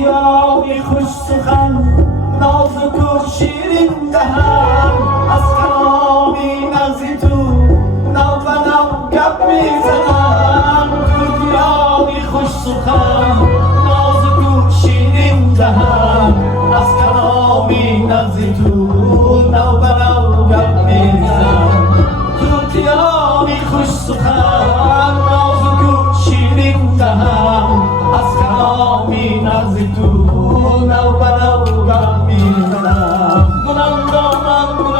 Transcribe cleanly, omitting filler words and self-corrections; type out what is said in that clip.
توتیای خوش سخن نازک و شیرین دهن از کلامی نزدی تو نو به نو گپ میزنم توتیای خوش سخن نازک و شیرین دهن از کلامی نزدی تو نو به نو گپ میزنم توتیای خوش سخن نازک و شیرین دهن از کلامی نزدی تو نو به نو گپ میزنم گلم دامن